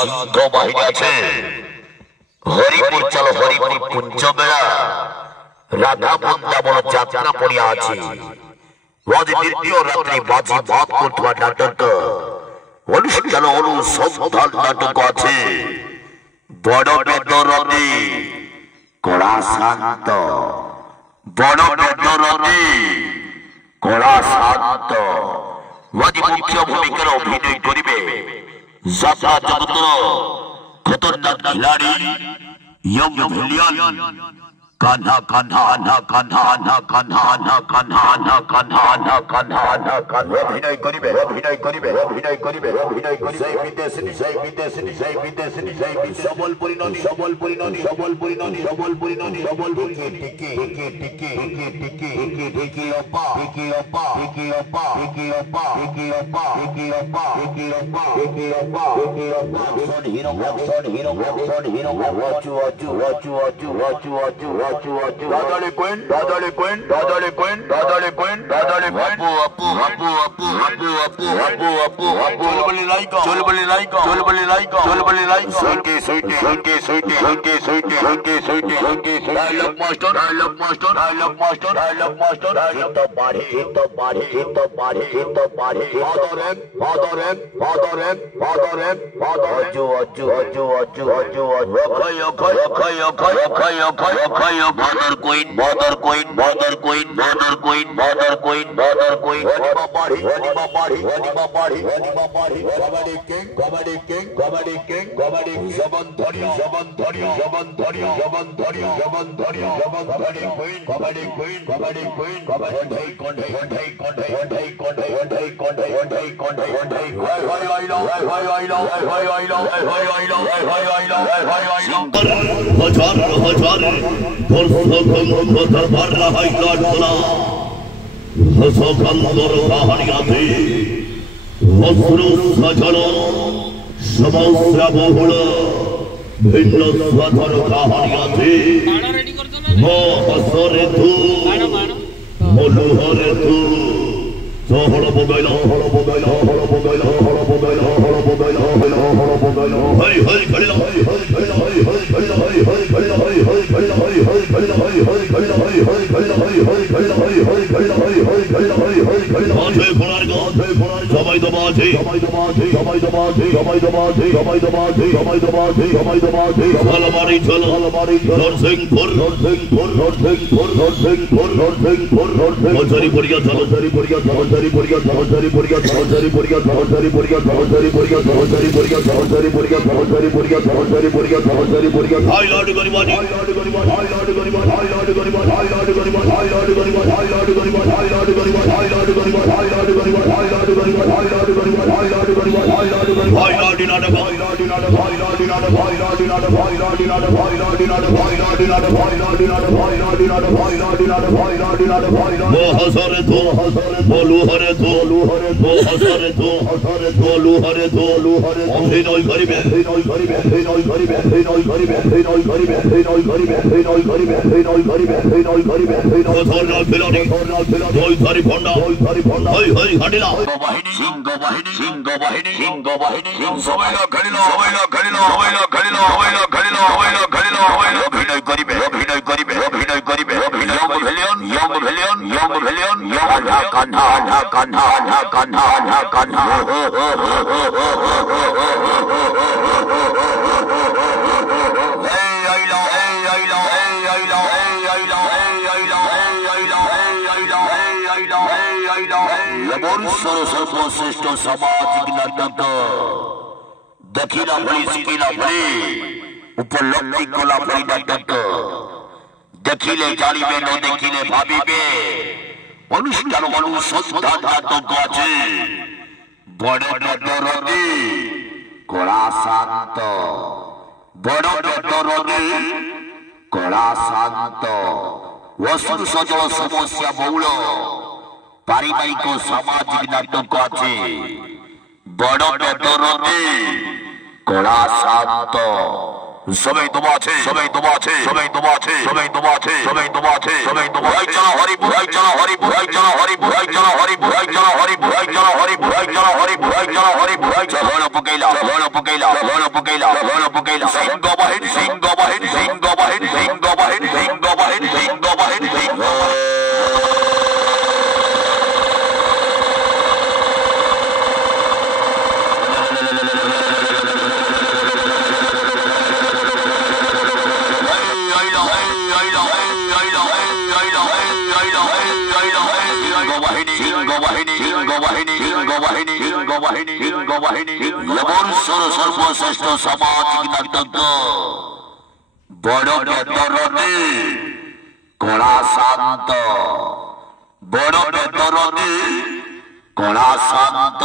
সিংহ বাহিনী আছে হরিপুর চলো হরিপুর কুঞ্জ মেলা রাধা বৃন্দাবন যাত্রা পড়িয়া আছে আজ দ্বিতীয় রাত্রি বাজি ভাত করতে নাটক অনুষ্ঠান অনুসন্ধান নাটক আছে বড় বেদরদি কড়া শান্ত বড় বেদরদি কড়া শান্ত আজ মুখ্য ভূমিকার অভিনয় করিবে যাত্রা জগতর খতরনাক খিলাড়ি ইয়ং ভিলিয়ান কাन्हा कान्हा आन्हा कान्हा आन्हा कान्हा आन्हा कान्हा आन्हा कान्हा आन्हा कान्हा आन्हा कान्हा अभिनय करिबे अभिनय करिबे अभिनय करिबे अभिनय करि जय विदेशी जय विदेशी जय विदेशी जय सबलपुरी नदी सबलपुरी नदी सबलपुरी नदी सबलपुरी नदी सबलपुरी टिकी टिकी टिकी टिकी टिकी टिकी अप्पा टिकी अप्पा टिकी अप्पा टिकी अप्पा टिकी अप्पा टिकी अप्पा टिकी अप्पा टिकी अप्पा टिकी अप्पा सोड हीरो सोड हीरो सोड हीरो वाचू वाचू वाचू वाचू वाचू वाचू Dadali Queen, Dadali Queen, Dadali Queen, Dadali Queen, Dadali Queen. Chulbuli like, Chulbuli like, Chulbuli like, Chulbuli like. Sweetie, sweetie, sweetie, sweetie, sweetie, sweetie, sweetie, sweetie, sweetie. Dialogue master, dialogue master, dialogue master, dialogue master. Hit the body, hit the body, hit the body, hit the body. Father M, Father M, Father M, Father M, Father M. Aju, aju, aju, aju, aju, aju. Okay, okay, okay, okay, okay, okay, okay. Mother Queen, Mother Queen, Mother Queen, Mother Queen, Mother Queen, Mother Queen. Wadiba body, Wadiba body, Wadiba body, Wadiba body. Comedy King, Comedy King, Comedy King, Comedy. Jabandhari, Jabandhari, Jabandhari, Jabandhari, Jabandhari, Jabandhari Queen, Comedy Queen, Comedy Queen, Comedy. Wandai, Kondai, Wandai, Kondai, Wandai, Kondai, Wandai, Kondai, Wandai, Kondai, Wandai. Hai, hai, hai, hai, hai, hai, hai, hai, hai, hai, hai, hai, hai, hai, hai, hai. Hajar, hajar. समस्या बहुल भिन्न स्वधर कहानी हसरे तू मलुहरे तू हड़ बगाइल हड़ बगाइल हड़ बगाइल हड़ बगाइल हड़ बगाइल हड़ बगाइल हई हई खड़िल हई हई खड़िल हई हई खड़िल हई हई खड़िल हई हई खड़िल हई हई खड़िल हई हई खड़िल हई हई खड़िल हई हई खड़िल हई हई खड़िल हई हई खड़िल हई हई खड़िल आधे फोनार का आधे फोनार समय दबाजे समय दबाजे समय दबाजे समय दबाजे समय दबाजे समय दबाजे समय दबाजे अलमारी चल अलमारी चल सिंहपुर सिंहपुर सिंहपुर सिंहपुर सिंहपुर मोचरी बढ़िया चल मोचरी बढ़िया चल मोचरी बढ़िया चल मोचरी बढ़िया चल मोचरी बढ़िया चल मोचरी बढ़िया चल मोचरी बढ़िया चल मोचरी बढ़िया चल मोचरी बढ़िया चल मोचरी बढ़िया चल मोचरी बढ़िया चल मोचरी बढ़िया हाय लॉर्ड गरीबानी हाय लॉर्ड गरीबानी हाय लॉर्ड गरीबानी हाय लॉर्ड गरीबानी हाय लॉर्ड गरीबानी हाय लॉर्ड गरीबानी हाय लॉर्ड गरीबानी हाय लॉर्ड गरीबानी हाय लॉर्ड गरीबानी हाय लॉर्ड गरीबानी हाय लॉर्ड गरीबानी हाय लॉर्ड गरीबानी हाय लॉर्ड गरीबानी हाय लॉर्ड गरीबानी हाय लॉर्ड नाटक हाय लॉर्ड नाटक हाय लॉर्ड नाटक हाय लॉर्ड नाटक हाय लॉर्ड नाटक हाय लॉर्ड नाटक हाय लॉर्ड नाटक हाय लॉर्ड नाटक हाय लॉर्ड नाटक हाय लॉर्ड नाटक हाय लॉर्ड नाटक हाय लॉर्ड वो हसरे तो बोलू हरे तो हसरे तो हसरे तो बोलू हरे तो অভিনয় করিবে অভিনয় করিবে অভিনয় করিবে অভিনয় করিবে অভিনয় করিবে অভিনয় করিবে অভিনয় করিবে অভিনয় করিবে অভিনয় করিবে ধর্ণা ফেলানি দই ধরি ফন্ডা দই ধরি ফন্ডা হই হই হাডিলা বাহিনী সিংহ বাহিনী সিংহ বাহিনী সিংহ বাহিনী সবাইলা ঘড়িল সবাইলা ঘড়িল সবাইলা ঘড়িল সবাইলা ঘড়িল সবাইলা ঘড়িল সবাইলা অভিনয় করিবে অভিনয় করিবে অভিনয় করিবে young villain young villain young villain young Kanha Kanha Kanha Kanha Kanha सर्वश्रेष्ठ सामाजिक नाटक दखिला भली सिकिला भली उपलब्धि कला भली नाटक देखिले जानिबे न देखिले भाबिबे अनुष्ठान अनुसंधान नाटक আছে বড় বেদরদি কড়া শান্ত বড় বেদরদি কড়া শান্ত वस्तु सजल समस्या बहुल पारिवारिक सामाजिक नाटक আছে বড় বেদরদি কড়া শান্ত সবাই তোমা আছে সবাই তোমা আছে সবাই তোমা আছে সবাই তোমা আছে সবাই তোমা আছে সবাই তোমা ভাই চলো হরি ভাই চলো হরি ভাই চলো হরি ভাই চলো হরি ভাই চলো হরি ভাই চলো হরি ভাই চলো হরি ভাই চলো হরি ভাই চলো সর্বশ্রেষ্ঠ সামাজিক নাটক বড় বেতরতে কড়া শান্ত বড় বেতরতে কড়া শান্ত